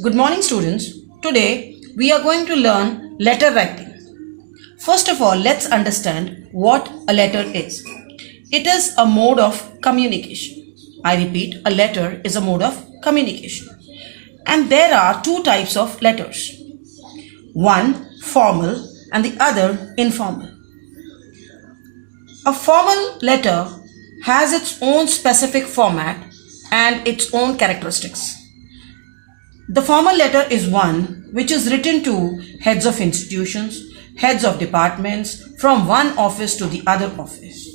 Good morning, students. Today we are going to learn letter writing. First of all, let's understand what a letter is. It is a mode of communication. I repeat, a letter is a mode of communication. And there are two types of letters. One formal and the other informal. A formal letter has its own specific format and its own characteristics. The formal letter is one which is written to heads of institutions, heads of departments, from one office to the other office.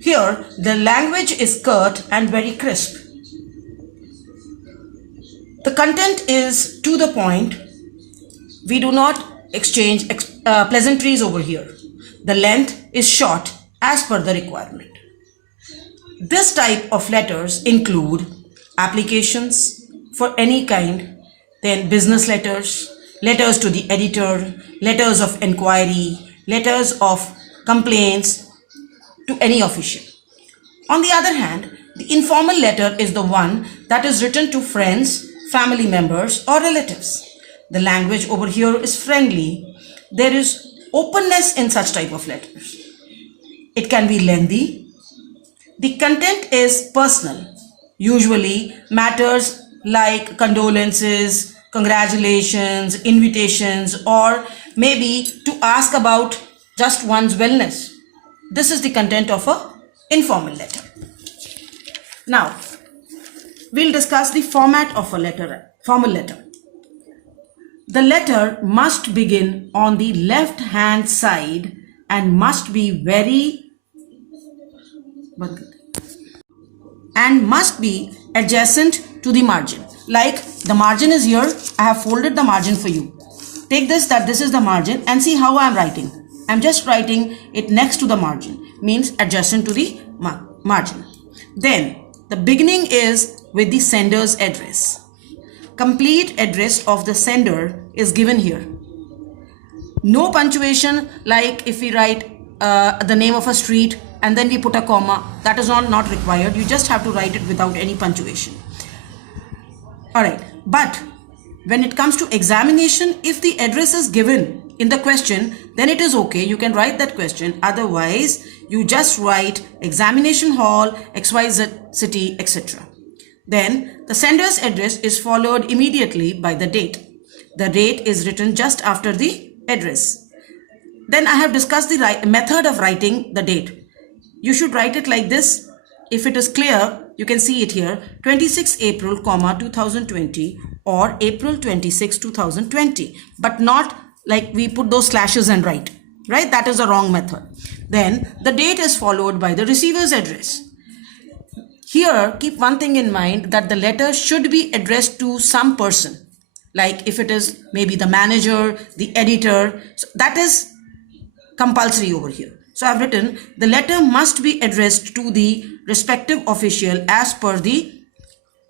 Here, the language is curt and very crisp. The content is to the point. We do not exchange pleasantries over here. The length is short as per the requirement. This type of letters include applications for any kind, then business letters, letters to the editor, letters of inquiry, letters of complaints to any official. On the other hand, the informal letter is the one that is written to friends, family members or relatives. The language over here is friendly. There is openness in such type of letters. It can be lengthy. The content is personal. Usually matters like condolences, congratulations, invitations, or maybe to ask about just one's wellness. This is the content of an informal letter. Now, we'll discuss the format of a formal letter. The letter must begin on the left hand side and must be adjacent to the margin. Like the margin is here, I have folded the margin for you. Take this, that this is the margin, and see how I am writing. I am just writing it next to the margin, means adjacent to the margin. Then the beginning is with the sender's address. Complete address of the sender is given here. No punctuation, like if we write the name of a street and then we put a comma, that is not required. You just have to write it without any punctuation. Alright, but when it comes to examination, if the address is given in the question, then it is okay. You can write that question. Otherwise, you just write examination hall, XYZ city, etc. Then the sender's address is followed immediately by the date. The date is written just after the address. Then I have discussed the method of writing the date. You should write it like this. If it is clear, you can see it here, 26 April, 2020 or April 26, 2020. But not like we put those slashes and write, right? That is a wrong method. Then the date is followed by the receiver's address. Here, keep one thing in mind, that the letter should be addressed to some person. Like if it is maybe the manager, the editor, so that is compulsory over here. So I've written the letter must be addressed to the respective official as per the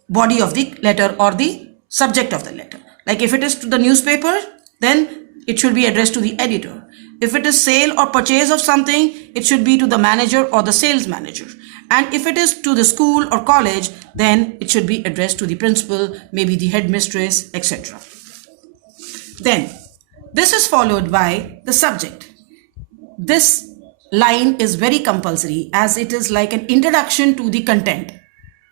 body of the letter or the subject of the letter. Like if it is to the newspaper, then it should be addressed to the editor. If it is sale or purchase of something, it should be to the manager or the sales manager. And if it is to the school or college, then it should be addressed to the principal, maybe the headmistress, etc. Then this is followed by the subject. This line is very compulsory as it is like an introduction to the content.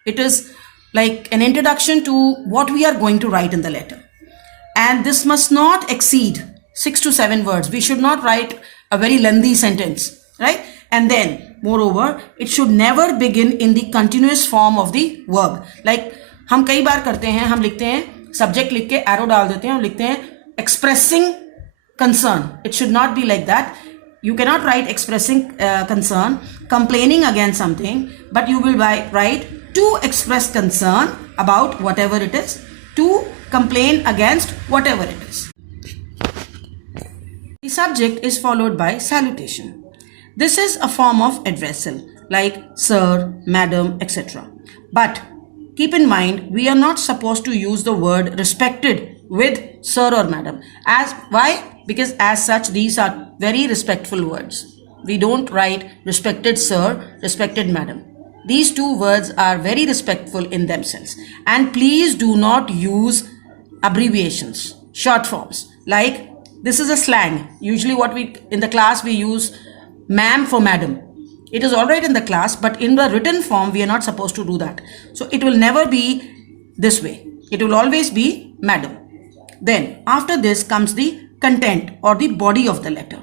It is like an introduction to what we are going to write in the letter. And this must not exceed 6 to 7 words. We should not write a very lengthy sentence, right? And then moreover, it should never begin in the continuous form of the verb. Like हम कई बार करते हैं, हम लिखते हैं subject लिख के arrow डाल देते हैं, हम लिखते हैं expressing concern. It should not be like that. You cannot write expressing concern, complaining against something, but you will write to express concern about whatever it is, to complain against whatever it is. The subject is followed by salutation. This is a form of addressal like sir, madam, etc. But keep in mind, we are not supposed to use the word respected with sir or madam. Why? Because as such, these are very respectful words. We don't write respected sir, respected madam. These two words are very respectful in themselves. And please do not use abbreviations, short forms. Like this is a slang. Usually what we in the class we use ma'am for madam. It is all right in the class, but in the written form we are not supposed to do that. So it will never be this way. It will always be madam. Then after this comes the content or the body of the letter.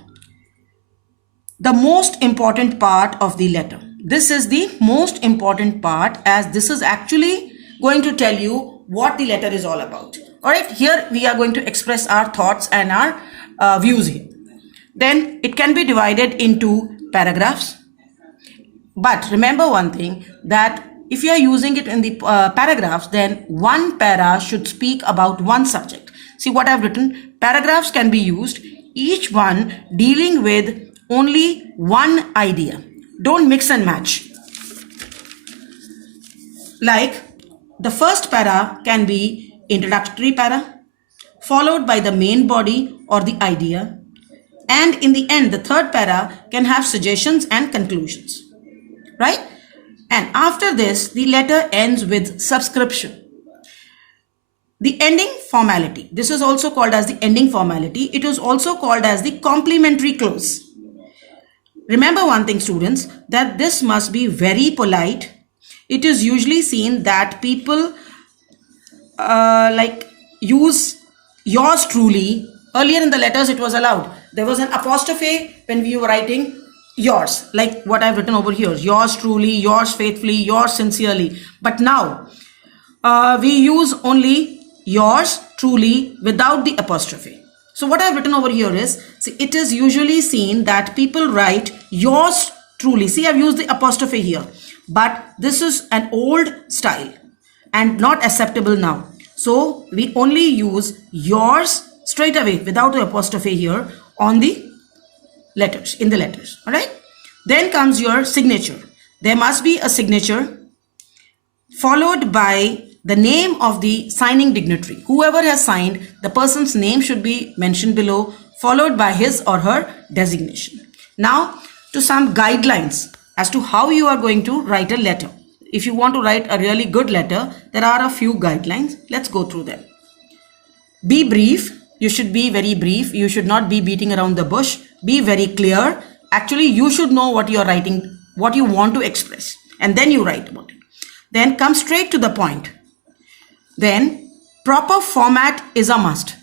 The most important part of the letter. This is the most important part, as this is actually going to tell you what the letter is all about. All right, here we are going to express our thoughts and our views here. Then it can be divided into paragraphs. But remember one thing, that if you are using it in the paragraphs, then one para should speak about one subject. See what I've written? Paragraphs can be used, each one dealing with only one idea. Don't mix and match. Like the first para can be introductory para, followed by the main body or the idea. And in the end, the third para can have suggestions and conclusions. Right? And after this, the letter ends with subscription. The ending formality. This is also called as the ending formality. It is also called as the complimentary close. Remember one thing, students, that this must be very polite. It is usually seen that people use yours truly. Earlier in the letters it was allowed. There was an apostrophe when we were writing yours, like what I've written over here. Yours truly, yours faithfully, yours sincerely. But now we use only yours truly without the apostrophe. So what I've written over here is, see, it is usually seen that people write yours truly. See, I've used the apostrophe here, but this is an old style and not acceptable now. So we only use yours straight away without the apostrophe here on the letters, in the letters. All right. Then comes your signature. There must be a signature followed by the name of the signing dignitary. Whoever has signed, the person's name should be mentioned below, followed by his or her designation. Now to some guidelines as to how you are going to write a letter. If you want to write a really good letter, there are a few guidelines. Let's go through them. Be brief. You should be very brief. You should not be beating around the bush. Be very clear. Actually, you should know what you're writing, what you want to express, and then you write about it. Then come straight to the point. Then proper format is a must.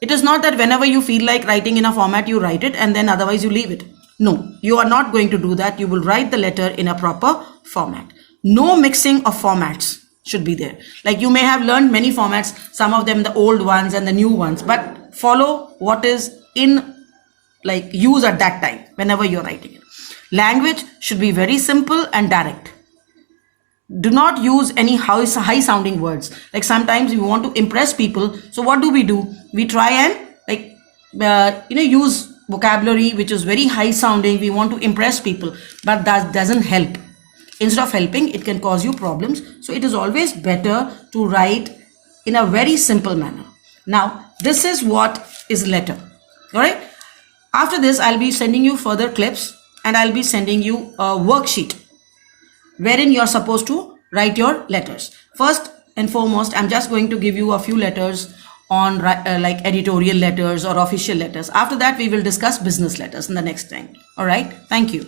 It is not that whenever you feel like writing in a format, you write it and then otherwise you leave it. No, you are not going to do that. You will write the letter in a proper format. No mixing of formats should be there. Like you may have learned many formats, some of them the old ones and the new ones, but follow what is in like use at that time whenever you're writing it. Language should be very simple and direct. Do not use any high sounding words. Like sometimes we want to impress people. So what do? We try and use vocabulary which is very high sounding. We want to impress people, but that doesn't help. Instead of helping, it can cause you problems. So it is always better to write in a very simple manner. Now, this is what is letter. All right. After this, I'll be sending you further clips and I'll be sending you a worksheet wherein you're supposed to write your letters. First and foremost, I'm just going to give you a few letters on like editorial letters or official letters. After that, we will discuss business letters in the next time. All right. Thank you.